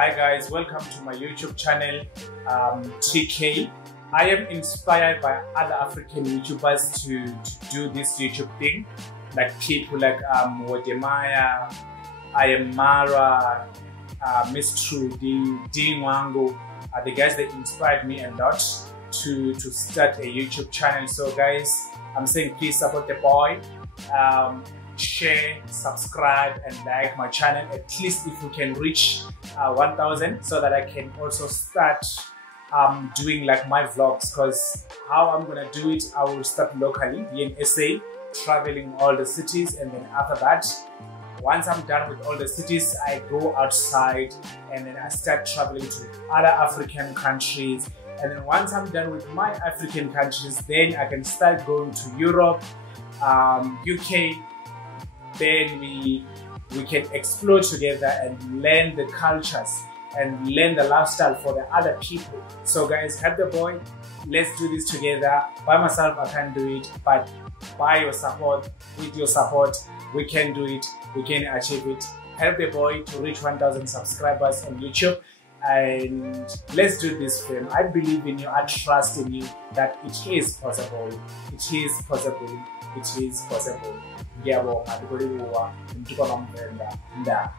Hi guys, welcome to my YouTube channel, TK. I am inspired by other African YouTubers to do this YouTube thing, like people like Wodemaya, I am Mara, Miss Trudy, Dean Wango, are the guys that inspired me a lot to start a YouTube channel. So guys, I'm saying please support the boy. Share, subscribe and like my channel, at least if we can reach 1000, so that I can also start doing like my vlogs, because how I'm gonna do it, I will start locally here in SA, traveling all the cities, and then after that, once I'm done with all the cities, I go outside and then I start traveling to other African countries. And then once I'm done with my African countries, then I can start going to Europe, UK. Then we can explore together and learn the cultures and learn the lifestyle for the other people. So guys, help the boy. Let's do this together. By myself, I can't do it, but by your support, with your support, we can do it. We can achieve it. Help the boy to reach 1000 subscribers on YouTube. And let's do this film. I believe in you. I trust in you that it is possible. It is possible. It is possible. Ngiyabonga ndikuliwa ndikuba ngomvenda nda.